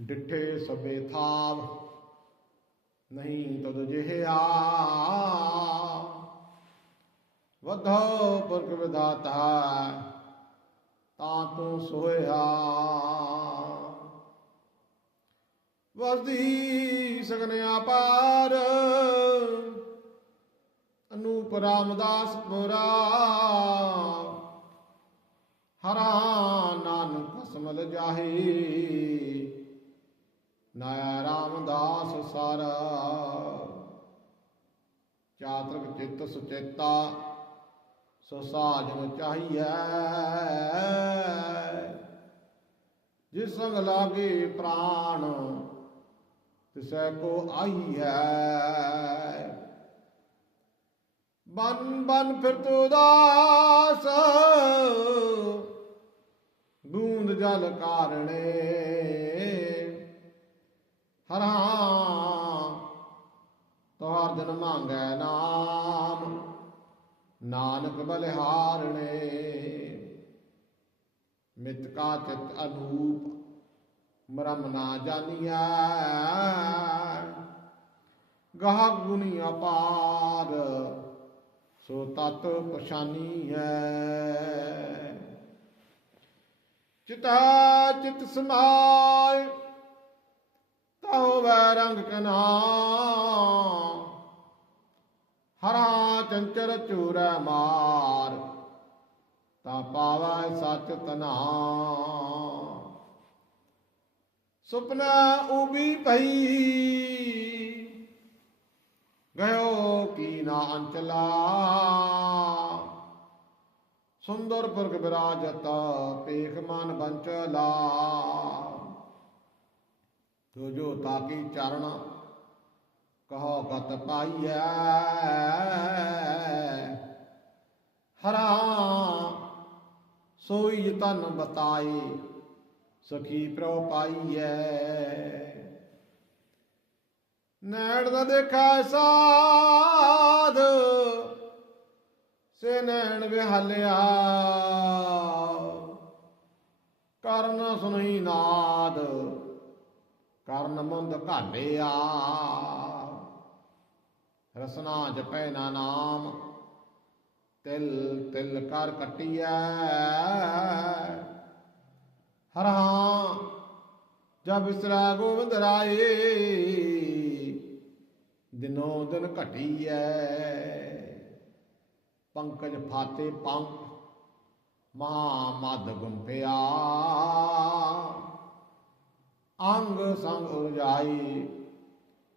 ਡਿਠੇ ਸਭੇ ਥਾਵ ਨਹੀਂ ਤਦ ਜਿਹਿਆ। ਵਧੋ ਪੁਰਖ ਵਿਦਾਤਾ ਤਾਂ ਤੂੰ ਸੋਇਆ ਵਰਦੀ ਸਗਨਿਆ ਪਾਰ ਅਨੂਪ ਰਾਮਦਾਸ ਪੁਰਾ। ਹਰਾ ਨਾਨਕ ਸਮਲ ਜਾਹੀ। ਨਾਇਆ ਰਾਮਦਾਸ ਸਾਰਾ। ਚਾਤਰਕ ਚਿੱਤ ਸੁਚੇਤਾ, ਸੋ ਸਾਜਨ ਚਾਹੀਐ। ਜਿਸ ਸੰਗ ਲਾਗੇ ਪ੍ਰਾਣ, ਤਿਸੈ ਕੋ ਆਈਐ। ਬਨ ਬਨ ਫਿਰ ਤੋ ਦਾਸ ਬੂੰਦ ਜਲ ਕਾਰਣੇ। ਹਰਾ ਤੁਹਾਰ ਦਿਨ ਮੰਗੈ ਨਾਮ। ਨਾਨਕ ਬਲਿਹਾਰਣੇ, ਮਿਤ ਕਾ ਚਿਤ ਅਨੂਪ, ਮਰਮ ਨਾ ਜਾਣੀਐ ਗਾਹ ਗੁਣੀ ਅਪਾਰ, ਸੋ ਤਤ ਪਛਾਨੀ ਹੈ ਚਿਤਾ ਚਿਤ ਸਮਾਏ ਤਾਉ ਵੈ ਰੰਗ ਕਨਾ। ਹਰਾ ਚੰਚਰ ਚੂਰੈ ਮਾਰ, ਤਾ ਪਾਵੈ ਸਚ ਤਨਾ। ਸੁਪਨਾ ਉਬੀ ਪਈ ਗਇਓ ਕੀ ਨਾ ਅੰਚਲਾ। ਸੁੰਦਰ ਪੁਰਖ ਵਿਰਾਜਤ ਪੇਖ ਮਨ ਬੰਚਲਾ ਤੋ ਜੋ ਤਾਕੀ ਚਰਨ ਕਹੋ ਗਤ ਪਾਈਐ। ਹਰਾ ਸੋਈ ਤਨ ਬਤਾਏ, ਸਖੀ ਪ੍ਰੋ ਪਾਈਐ। ਨੈਣ ਦਾ ਦੇਖਾ ਸਾਧ, ਸੇ ਨੈਣ ਵਿਹਾਲਿਆ। ਕਰਨ ਸੁਨਈ ਨਾਦ। ਕਰਨ ਮੰਦ ਘਾਲਿਆ ਰਸਨਾ ਜਪੈ ਨਾ ਨਾਮ, ਤਿਲ ਤਿਲ ਕਰ ਕਟਿਐ। ਹਰਾਂ ਜਬ ਵਿਸਰਾ ਗੋਬਿੰਦ ਰਾਏ, ਦਿਨੋ ਦਿਨ ਘਟੀਐ। ਪੰਕਜ ਫਾਤੇ ਪੰਕ ਮਹਾ ਮਦ ਗੁੰਪਿਆ ਅੰਗ ਸੰਗ ਉਰਜਾਈ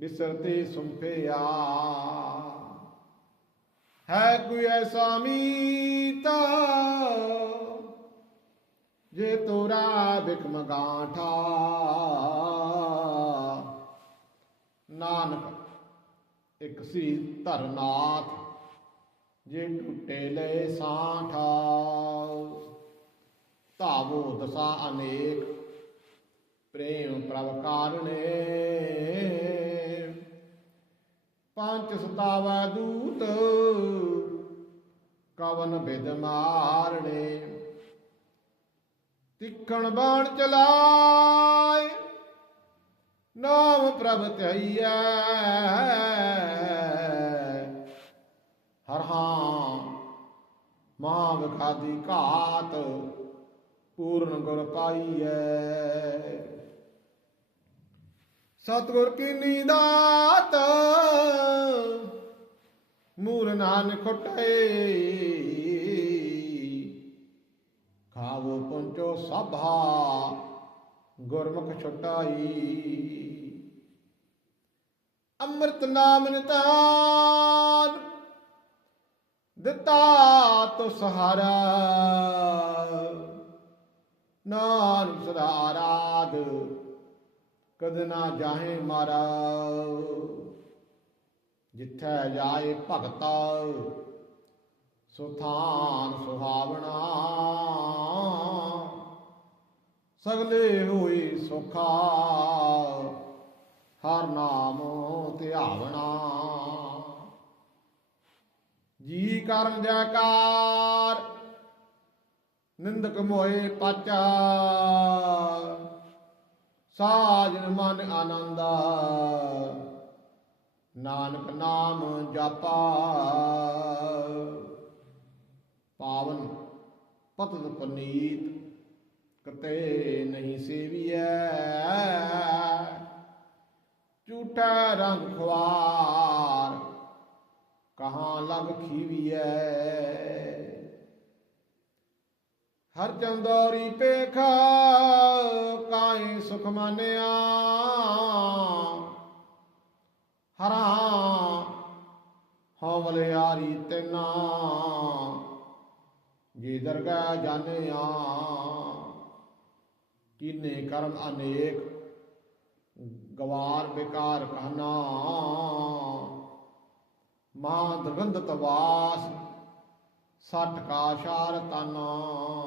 ਬਿਸਰਤੇ ਸੁੰਪਿਆ ਹੈ ਕੋਈ ਐਸਾ ਮੀਤਾ ਜੇ ਤੋਰਾ ਬਿਕਮ ਗਾਠਾ ਨਾਨਕ, ਇੱਕ ਸੀ ਧਰਨਾਥ, ਜੇ ਟੁੱਟੇ ਲੈ ਸਾਠਾ। ਧਾਵੋ ਦਸਾ ਅਨੇਕ ਪ੍ਰੇਮ ਪ੍ਰਭ ਕਾਰਣੇ ਪੰਜ ਸਤਾਵਾ ਦੂਤ ਕਵਨ ਬਿਦ ਮਾਰਣੇ ਤਿੱਖਣ ਬਾਣ ਚਲਾਏ, ਨਾਮ ਪ੍ਰਭ ਧਈਐ। ਹਰ ਹਾਂ ਮਾਂ ਵਿਖਾਦੀ ਘਾਤ, ਪੂਰਨ ਗੁਰ ਪਾਈਐ। ਸਤਿਗੁਰ ਕੀ ਨੀਦਾਤ? ਮੂਰ ਨਾਨਕ ਖਟੇ। ਖਾਵੋ ਪੁੰਚੋ ਸਭਾ, ਗੁਰਮੁਖ ਛੁਟਾਈ। ਅੰਮ੍ਰਿਤ ਨਾਮ ਨਿਤਾਨ ਦਿੱਤਾ ਤੋ ਸਹਾਰਾ। ਨਾਨਕ ਸਦਾ ਆਰਾਧ। ਕਦ ਨਾ ਜਾਹੇ ਮਾਰਾ। ਜਿੱਥੈ ਜਾਏ ਭਗਤਾ ਸੁਥਾਨ ਸੁਹਾਵਣਾ। ਸਗਲੇ ਹੋਈ ਸੁਖਾ, ਹਰ ਨਾਮ ਧਿਆਵਣਾ। ਜੀ ਕਰਨ ਜੈਕਾਰ, ਨਿੰਦਕ ਮੋਏ ਪਾਚਾ। ਸਾਜਨ ਮਨ ਆਨੰਦਾ। ਨਾਨਕ ਨਾਮ ਜਪਾ। ਪਾਵਨ ਪਤਿਤ ਪਨੀਤ, ਕਤੇ ਨਹੀਂ ਸੇਵੀਐ। ਝੂਟਾ ਰੰਗ ਖਵਾਰ ਕਹਾਂ ਲਗ ਖੀਵੀਐ। ਹਰ ਚੰਦੌਰੀ ਪੇਖਾ ਸੁਖ ਮਾਨਿਆ। ਹਰਾਂ ਹਉ ਯਾਰੀ ਤੈਨਾ। ਜੇ ਦਰਗਾਹ ਜਾਣਿਆ, ਕੀਨੇ ਕਰਮ ਅਨੇਕ, ਗਵਾਰ ਬੇਕਾਰ ਕਹਨਾ ਮਾਂ ਦਰਗੰਧਤ ਵਾਸ, ਸਟ ਕਾਸ਼ਾਰ ਤਨਾ।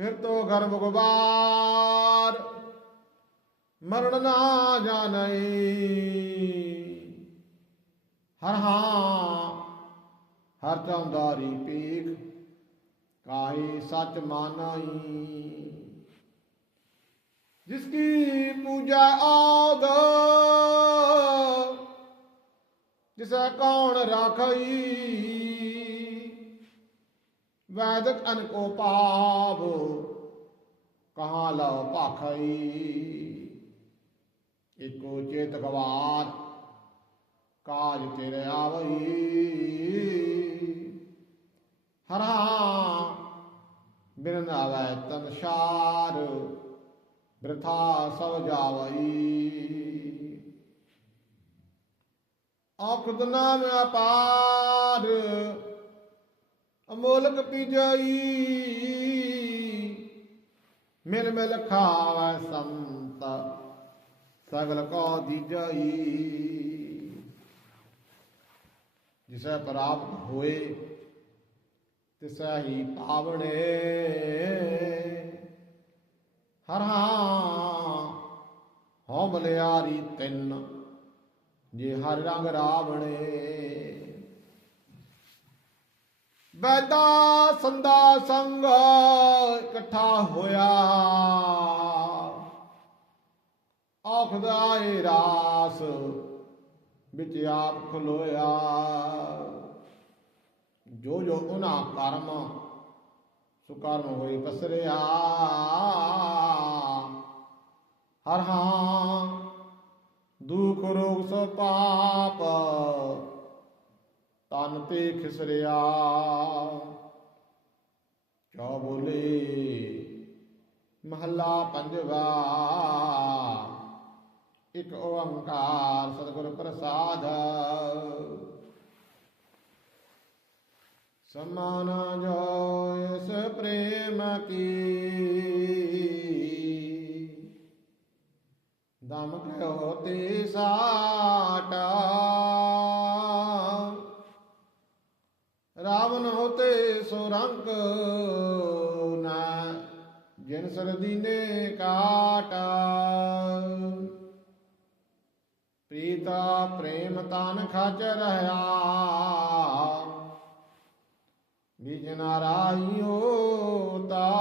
ਫਿਰ ਤੋ ਗਰਭ ਗੁਬਾਰ। ਮਰਨ ਨਾ ਜਾਣਈ ਹਰ ਹਾਂ, ਹਰ ਚੌਂਦਾਰੀ ਪੀਖ ਕਾਹੀ ਸੱਚ ਮਾਨਾਈ। ਜਿਸ ਕੀ ਪੂਜਾ ਆਦ, ਜਿਸ ਕੌਣ ਰਾਖਈ ਵੈਦਕ ਅਨਕੋ ਪਾਪ ਕਹਾਂ ਲਓ ਭਾਖਈ ਏਕੋ ਚੇਤ ਗਵਾਰ। ਕਾਜ ਤੇਰੇ ਆਵਈ। ਹਰਾ ਬਿਨ ਨਾਵੈ ਤਨਸ਼ਾਰ ਬ੍ਰਥਾ ਸਭ ਜਾਵਈ। ਔਖਦ ਨਾਮ ਅਪਾਰ। ਅਮੋਲਕ ਪੀਜਈ। ਮਿਲ ਮਿਲ ਖਾਵੈ ਸੰਤ, ਸਗਲ ਕੋ ਦੀਜਈ। ਜਿਸੈ ਪ੍ਰਾਪਤ ਹੋਏ, ਤਿਸੈ ਹੀ ਪਾਵਣੇ। ਹਰ ਹਾਂ ਹਉ ਬਲਿਆਰੀ ਤਿੰਨ, ਜੇ ਹਰ ਰੰਗ ਰਾਵਣੇ। ਬੈਦਾ ਸੰਦਾ ਸੰਗ ਇਕੱਠਾ ਹੋਇਆ। ਆਖਦਾ ਏ ਰਾਸ ਵਿੱਚ ਆਪ ਖਲੋਇਆ। ਜੋ ਜੋ ਉਹਨਾਂ ਕਰਮ ਸੁਕਰਮ ਹੋਏ ਪਸਰਿਆ। ਹਰ ਹਾਂ ਦੁਖ ਰੋਗ ਸੋ ਪਾਪ ਤਨ ਤੇ ਖਿਸਰਿਆ ਚਾ ਬੋਲੇ? ਮਹੱਲਾ ਪੰਜਵਾ। ਇਕ ਓੰਕਾਰ ਸਤਿਗੁਰ ਪ੍ਰਸਾਦ। ਸਮਾਨ ਜੋ ਇਸ ਪ੍ਰੇਮ ਕੀ। ਦਮ ਕਹਿਓ ਤੇ ਸਾਟਾ। ਰਾਵਨ ਹੋਤੇ ਸੋ ਰੰਕ ਨਾ, ਜਿਨ ਸਰਦੀ ਨੇ ਕਾਟਾ। ਪ੍ਰੀਤਾ ਪ੍ਰੇਮ ਤਨ ਖਚ ਰਹਾ। ਵਿਜ ਨਾਰਾਇਓ ਤਾ।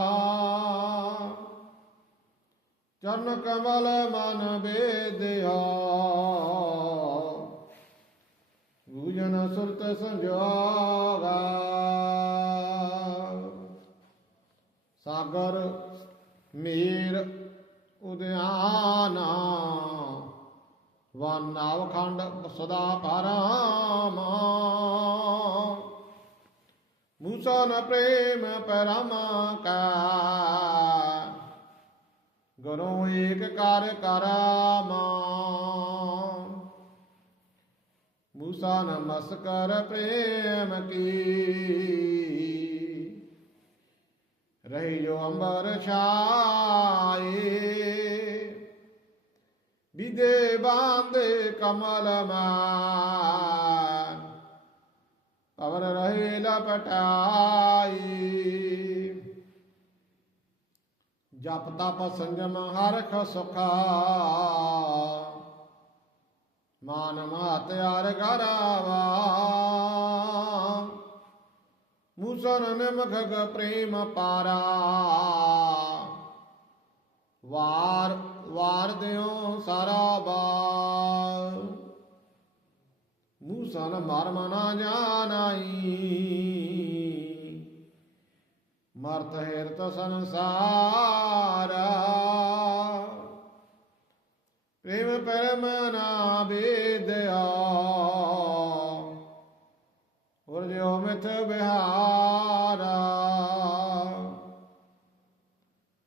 ਚਰਨ ਕਮਲ ਮਨ ਬੇਦਿਆ ਗੁਜਨ ਸੁਰਤ ਸੰਜੋਗਾ ਸਾਗਰ, ਮੀਰ, ਉਦਿਆਨਾ ਵਾਨਾਵ ਖੰਡ ਸਦਾ ਪਰਾਮਾ। ਮੂਸਾ ਨ ਪ੍ਰੇਮ ਪਰਮ ਕਾ। ਗੁਰੂ ਏਕ ਕਰ ਕਰਾਮਾ। ਮੂਸਾ ਨਮਸਕਾਰ ਪ੍ਰੇਮ ਕੀ। ਰਹੀ ਜੋ ਅੰਬਰ ਛਾਏ, ਵਿਦੇ ਬਾਂਦੇ ਕਮਲ ਮਾਨ। ਪਵਨ ਰਹੇ ਲਪਟਾਈ। ਜਪ ਤਪ ਸੰਜਮ ਹਰਖ ਸੁਖਾ। ਮਾਨ ਮਾਤ ਯਾਰ ਗਰਾਵਾ ਮੂਸਨ ਨਿਮਖ ਗ ਪ੍ਰੇਮ ਪਾਰਾ। ਵਾਰ ਵਾਰ ਦਿਓ ਸਾਰਾ ਬਾਰ। ਮੂਸਾ ਨ ਮਰਮ ਨਾ ਜਾਣਾਈ। ਮਰਤ ਹਿਰਤ ਸੰਸਾਰਾ। ਪ੍ਰੇਮ ਪਰਮ ਨਾ ਵੇਦਿਆ ਔਰ ਜਿਉ ਮਿਥ ਬਿਹਾਰਾ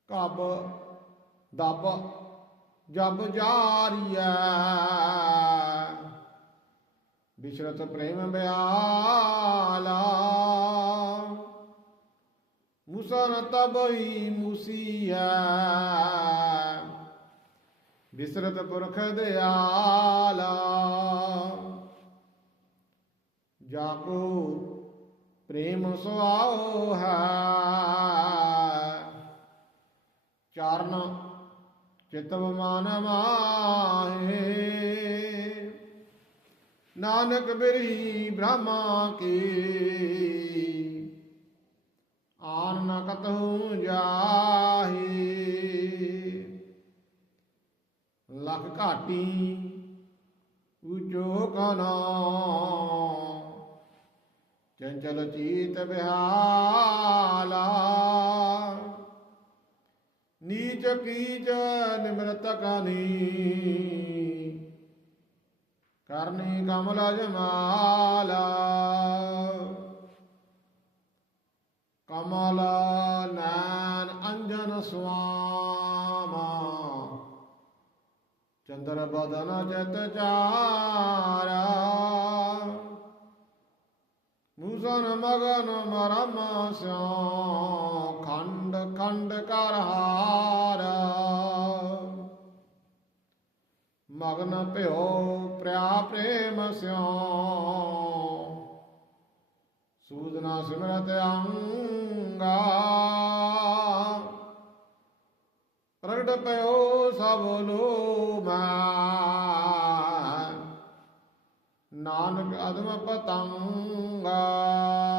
ਕਬ ਦਬ ਜਬ ਜਾਰੀਐ। ਬਿਸ਼ਰਤ ਪ੍ਰੇਮ ਬਿਆਲਾ। ਮੁਸਨ ਤਬਈ ਮੁਸੀਆ ਬਿਸਰਤ ਪੁਰਖ ਦਿਆਲਾ। ਜਾਕੋ ਪ੍ਰੇਮ ਸੁਆਓ ਹੈ। ਚਰਨ ਚਿਤਵ ਮਨ ਮਾਹੇ। ਨਾਨਕ ਬਿਰੀ ਬ੍ਰਹਮਾ ਕੀ। ਆਨ ਨ ਕਤਹੁ ਜਾਹੀ। ਲਖ ਘਾਟੀ, ਉਚੋ ਕਨਾ। ਚੰਚਲ ਚੀਤ ਬਿਹਾਲਾ ਨੀਚ ਕੀਚ ਨਿਮਰਤ ਕਨੀ। ਕਰਨੀ ਕਮਲ ਜਮਾਲਾ ਕਮਲ ਨੈਣ ਅੰਜਨ ਸੁਆਮਾ ਚੰਦਰ ਬਦਨ ਜਤ ਚਾਰਾ। ਮੂਸਨ ਮਗਨ ਮਰਮ ਸਿਉ, ਖੰਡ ਖੰਡ ਕਰ ਹਾਰਾ। ਮਗਨ ਭਿਓ ਪ੍ਰਿਆ ਪ੍ਰੇਮ ਸਿਉ। ਸੂਦਨਾ ਸਿਮਰਤ ਅੰਗਾ ਪ੍ਰਗਟ ਪਇਓ ਸਭ ਲੋਮਾ ਨਾਨਕ ਅਦਮ ਪਤੰਗਾ।